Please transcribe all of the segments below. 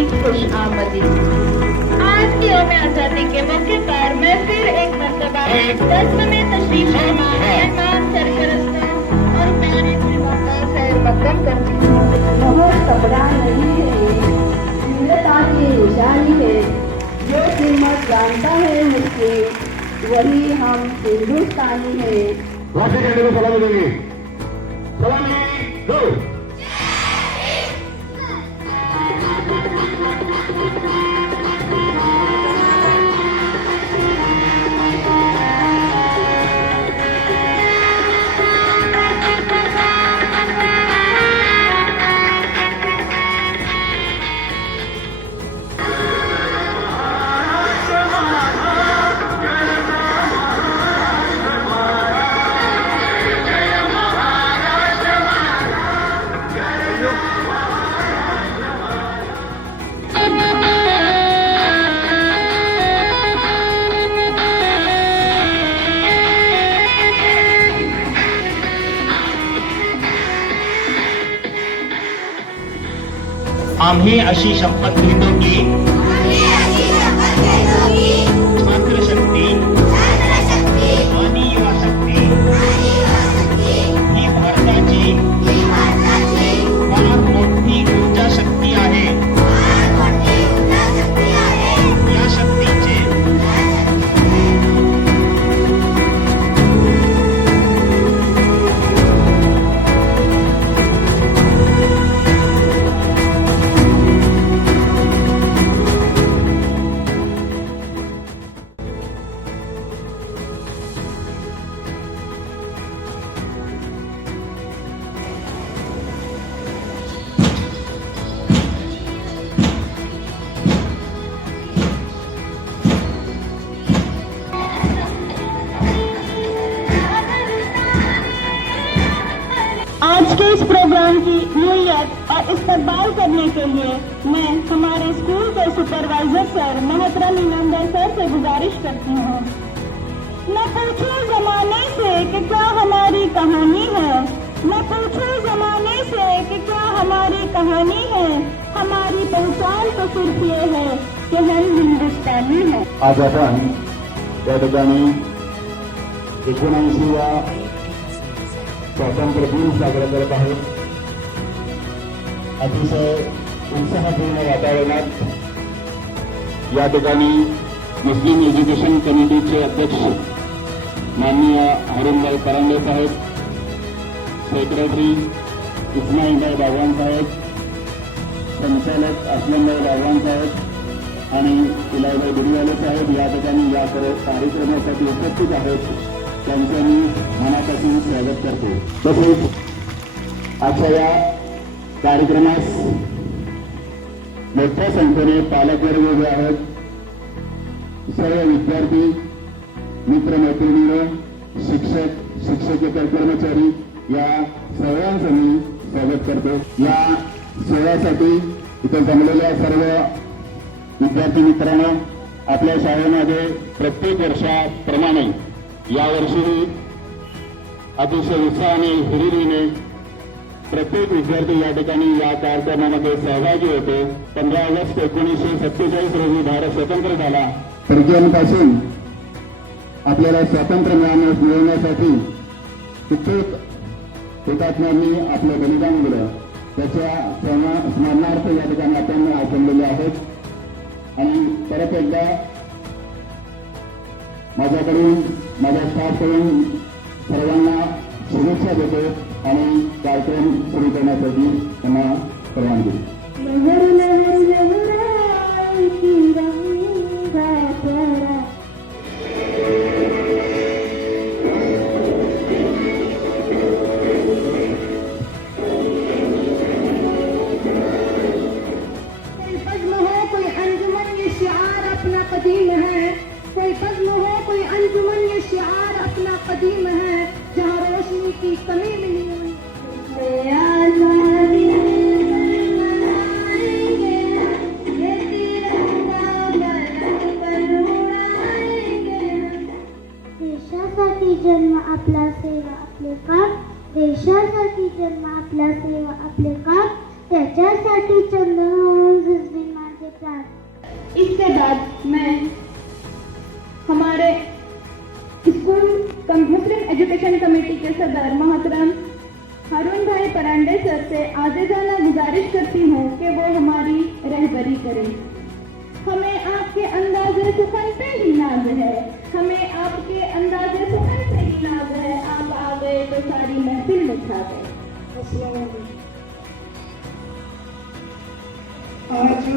की खुश आमदी। आज की यौम आजादी के मौके पर मैं फिर एक मरतबा रस्म में तशरीफ फरमा मेहमान सरपरस्त और प्यारे मेहमान का खैर मकदम करती हूँ। बहुत कपड़ा नहीं है, जिंदता की निशानी है। जो कीमत जानता है मुझसे, वही हम हिंदुस्तानी है। वासी कहने को सलामी देंगे। सलामी दो। आम्ही अशी शपथ घेतो की छात्रशक्ती आणि युवाशक्ती ही भारताची फार मोठी ऊर्जा शक्ती आहे। या शक्तीचे आज के इस प्रोग्राम की नीयत और इस्तकबाल करने के लिए मैं हमारे स्कूल के सुपरवाइजर सर मोहतरम नीलंदर सर से गुजारिश करती हूँ। मैं पूछूं जमाने से कि क्या हमारी कहानी है, मैं पूछूं जमाने से कि क्या हमारी कहानी है। हमारी पहचान तो सिर्फ ये है कि हम हिंदुस्तानी हैं। आज आपण त्या ठिकाणी 79व्या स्वातंत्र्य दिन साजरा करत आहोत। अतिशय उत्साहपूर्ण वातावरणात या ठिकाणी मुस्लिम एज्युकेशन कमिटीचे अध्यक्ष माननीय हरुणभाई परांडे साहेब, सेक्रेटरी इस्माईलभाई बागवान साहेब, संचालक असलमभाई बागवान साहेब आणि इलाहीभाई बिडीवाले साहेब या ठिकाणी या कार्यक्रमासाठी उपस्थित आहेत। त्यांचं मी मनापासून स्वागत करतो। तसेच आजच्या या कार्यक्रमास मोठ्या संख्येने पालकवर्ग उभे आहेत। सर्व विद्यार्थी, मित्रमैत्रिणी, शिक्षक, शिक्षकेतर कर्मचारी या सर्वांचं मी स्वागत करतो। या सोहळ्यासाठी इथे जमलेल्या सर्व विद्यार्थी मित्रांनो, आपल्या शाळेमध्ये प्रत्येक वर्षाप्रमाणे यावर्षी अतिशय उत्साहाने हिरिरीने प्रत्येक विद्यार्थी या ठिकाणी या कार्यक्रमामध्ये सहभागी होते। 15 ऑगस्ट 1947 रोजी भारत स्वतंत्र झाला। परकीयांपासून आपल्याला स्वातंत्र्य मिळवण्यासाठी कित्येक हुतात्म्यांनी आपलं बलिदान दिलं। त्याच्या स्मरणार्थ या ठिकाणी आपण जमलेले आहोत। आणि परत एकदा माझ्याकडून, माझ्या स्टाफकडून सर्वांना शुभेच्छा देतो आणि कार्यक्रम सुरू करण्यासाठी त्यांना परवानगी देतो। कोई बज़्म हो, कोई अंजुमन, ये शिआर अपना कदीम है, जहाँ रोशनी की कमी मिली हुई देशासाठी जन्म आपला सेवा आपले काम, देशासाठी जन्म आपला सेवा आपले काम, त्याच्यासाठी चंद्र झिजविणार प्राण। इसके बाद मैं हमारे स्कूल मुस्लिम एजुकेशन कमेटी के सदर मोहतरम हारून भाई परांडे सर से आजिज़ाना गुजारिश करती हूँ कि वो हमारी रहबरी करें। हमें आपके अंदाज़े सुखन पे ही नाज है, हमें आपके अंदाज़े सुखन पे ही नाज है। आप आ गए तो सारी महफिल में छा गए। आज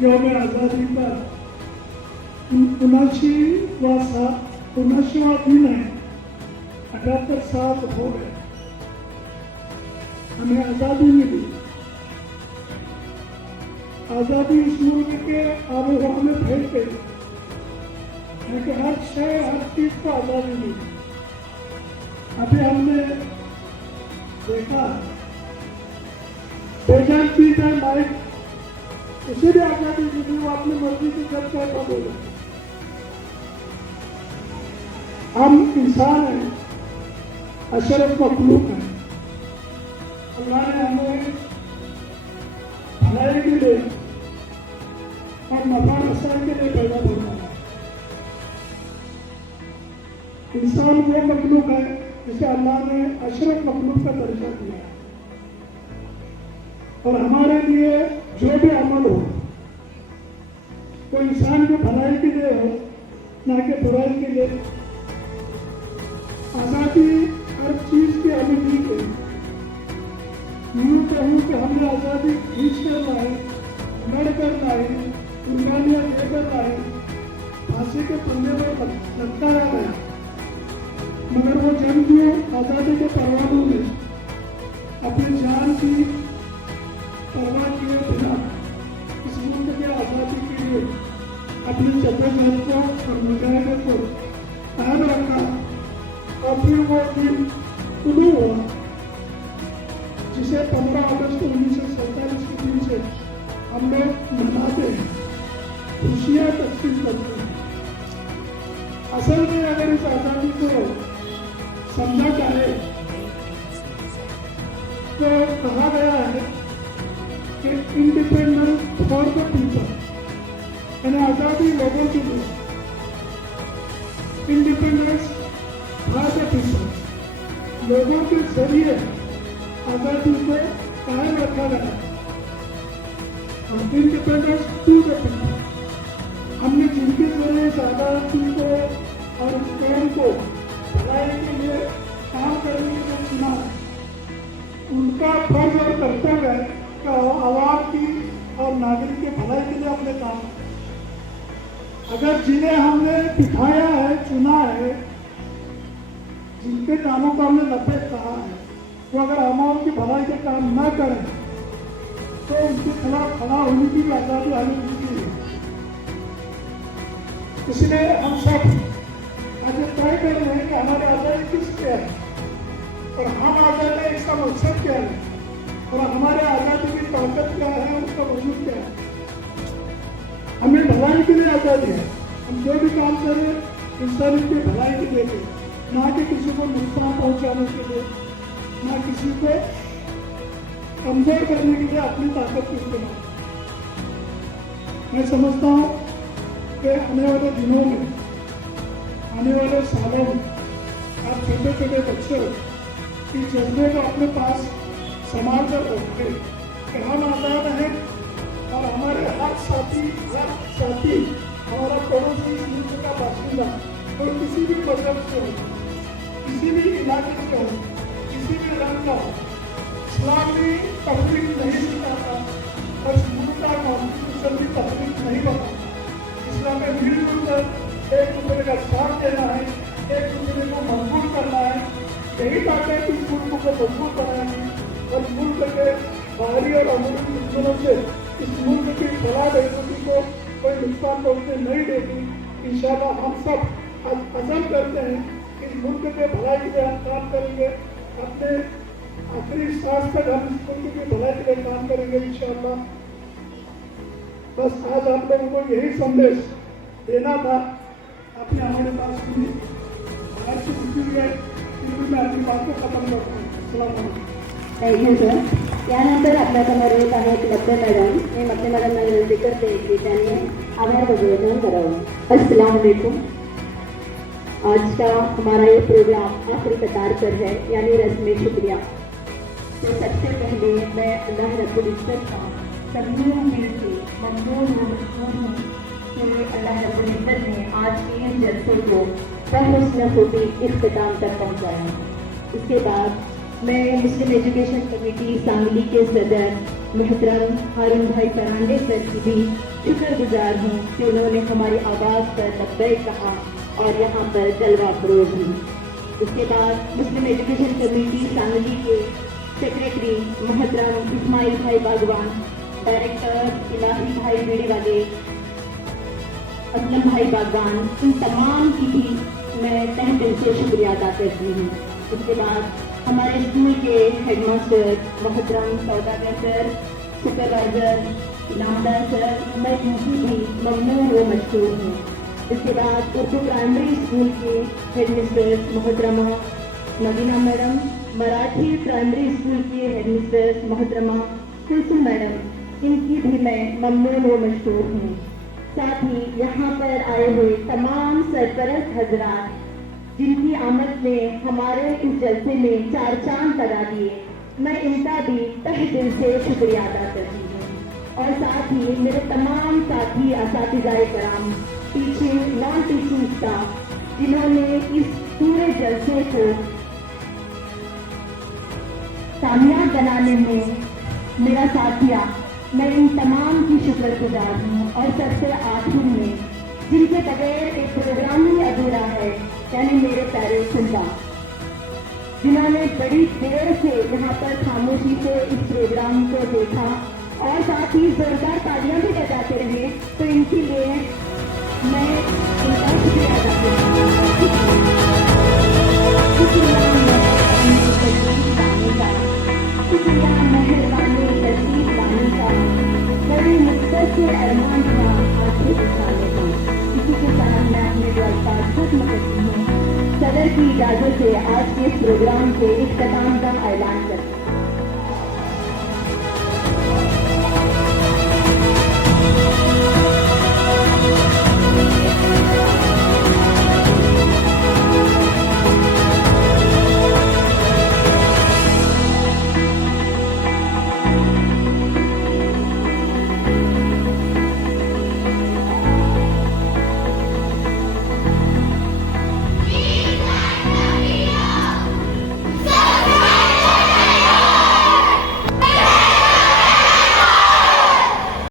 यौम आज़ादी का 79वां दिन है। 78 साल हो गए हमें आज़ादी मिली। आज़ादी इस मुल्क के आबो हवा में फैल गई, लेकिन हर चीज को आज़ादी मिली। अभी हमने देखा बेजान चीज है माइक, उसे भी आज़ादी मिली, वो अपनी मर्जी की करके बोले। हम इंसान हैं, अशरफ मखलूक हैं। अल्लाह ने हमें भलाई के लिए और नफा रसाई के लिए पैदा बनाया। इंसान वो मखलूक है जिसे अल्लाह ने अशरफ मखलूक का दर्जा दिया। और हमारे लिए जो भी अमल हो वो इंसान की भलाई के लिए हो, ना कि बुराई के लिए। आज़ादी हर चीज की हमें दी गई। यूँ कहूँ कि हमने आज़ादी खींच कर लाए, लड़ कर लाए, कुर्बानियाँ देकर लाए, फांसी के फंदे में लटकाया गया। मगर वो जंगियों आज़ादी के परवानों ने अपनी जान की परवाह किए बिना इस मुल्क के आज़ादी के लिए अपनी जद्दोजहद को और मुजाहिदे को कायम रखा। और फिर वो दिन शुरू हुआ जिसे 15 अगस्त 1947 के दिन से हम लोग मनाते हैं, खुशियाँ तकसीम करते हैं। असल में अगर इस आज़ादी को समझा जाए तो कहा गया है कि इंडिपेंडेंस फॉर द पीपल, यानी आज़ादी लोगों के लिए। इंडिपेंडेंस फॉर द पीपल, लोगों के जरिए आज़ादी को कायम रखा गया। और इंडिपेंडेंस टू द पीपल, हमने जिनके जरिए इस आज़ादी को और इस कौम को भलाई के लिए काम करने के लिए चुना, उनका फर्ज और कर्तव्य है कि आवाम की और नागरिक की भलाई के लिए अपने काम करें। अगर जिन्हें हमने बिठाया है, चुना है, जिनके कामों को हमने लपेट कहा है, वो अगर आवाम की भलाई के काम न करें तो उनके खिलाफ खड़ा होने की भी आज़ादी हमें मिलती है। इसलिए हम सब आज तय कर रहे हैं कि हमारी आज़ादी किस पे है और हम आज़ादी है, इसका मकसद क्या है और हमारे आज़ादी की ताकत क्या है, उसका वजूद क्या है। हमें भलाई के लिए आज़ादी है। हम जो भी काम करें इंसानी की भलाई के लिए, ना कि किसी को नुकसान पहुंचाने के लिए, ना किसी को कमजोर करने के लिए अपनी ताकत का इस्तेमाल। मैं समझता हूँ कि आने वाले दिनों में, आने वाले सालों में आप छोटे छोटे बच्चों की जज्बे को अपने पास संभाल कर रखें कि हम आज़ाद हैं और हमारे हर साथी हमारा पड़ोसी इस मुल्क का बाशिंदा और किसी भी मजहब से हो, किसी भी इलाके का हो, किसी भी रंग का हो। इस्लाम भी तफरीक नहीं सिखाता और इस मुल्क का कॉन्स्टिट्यूशन भी तफरीक नहीं बताता। इस्लाम में मिलजुल कर एक दूसरे का साथ देना है, एक दूसरे को मजबूत करना है। यही ताकत इस मुल्क को मजबूत बनाएगी और मुल्क के बाहरी और अंदरूनी दुश्मनों से इस मुल्क की फलाह बहबूदी को कोई नुकसान पहुंचने नहीं देगी। इंशाल्लाह हम सब अज़म करते हैं कि इस मुल्क के भलाई के लिए हम काम करेंगे, अपने आखिरी सांस तक हम इस मुल्क की भलाई के लिए काम करेंगे इंशाल्लाह। बस आज आप लोगों को यही संदेश देना था। आपने हमारे पास सुनी, आज से रुकी हुई है, मैं अपनी बात को खत्म करता हूँ। अस्सलाम वालेकुम। Thank you sir. यानंतर आपल्यासमोर येत आहेत मत्ते मॅडम. मी मत्ते मॅडमना विनंती करते की त्यांनी आभार अभिवादन करावं. अस्सलाम वालेकुम. आज का हमारा ये प्रोग्राम आखिरी कतार पर है, यानी रस्म शुक्रिया. तो सबसे पहले मैं अल्लाह रब्बुल इज्जत का तमाम दिल से ममनून हूँ, मशकूर हूँ कि अल्लाह रब्बुल इज्जत ने आज के इस जलसे को बहरुस्न खूबी इख्तिताम तक पहुँचाया. इसके बाद मैं मुस्लिम एजुकेशन कमेटी सांगली के सदर मोहतरम हारून भाई परांडे सर की भी शुक्रगुजार हूँ कि उन्होंने हमारी आवाज़ पर लब्बैक कहा और यहाँ पर जलवा फरोज हुई. उसके बाद मुस्लिम एजुकेशन कमेटी सांगली के सेक्रेटरी मोहतरम इस्माइल भाई बागवान, डायरेक्टर इलाही भाई बेड़ी वाले, असलम भाई बागवान, इन तमाम की भी मैं तहे दिल से शुक्रिया अदा करती हूँ. उसके बाद हमारे स्कूल के हेडमास्टर मोहतरम सौदागर सर, सुपरवाइजर इनामदार सर, मैं इनकी भी ममनून व मशकूर हूँ. इसके बाद उर्दू प्राइमरी स्कूल के हेडमिस्ट्रेस मोहतरमा Nagina madam, Marathi primary school के हेडमिस्ट्रेस मोहतरमा कुलसुम मैडम, इनकी भी मैं ममनून व मशकूर हूँ. साथ ही यहाँ पर आए हुए तमाम सरपरस्त हजरात जिनकी आमद ने हमारे इस जलसे में चार चांद लगा दिए, मैं इनका भी तहे दिल से शुक्रिया अदा करती हूँ. और साथ ही मेरे तमाम साथी असातिज़ाए कराम, टीचिंग नॉन टीचिंग स्टाफ, जिन्होंने इस पूरे जलसे को कामयाब बनाने में मेरा साथ दिया, मैं इन तमाम की शुक्रगुजार हूँ. और सबसे आखिर में जिनके बगैर एक प्रोग्राम ही अधूरा है, यानी मेरे प्यारे सुनता, जिन्होंने बड़ी देर से यहाँ पर खामोशी से इस प्रोग्राम को देखा और साथ ही जोरदार तालियां भी बजाते रहे, तो इनके लिए मैं इनका शुक्रिया अदा करती हूँ. शुक्रिया मेहरबानी लतीफ बानी का, बड़ी मुद्दत से अरमान था आंखें उठाने का. इसी के साथ मैं अपने जो अल्फाज खत्म करती हूँ. सदर की इजाजत से आज के इस प्रोग्राम के इख्तिताम का ऐलान करती हूँ.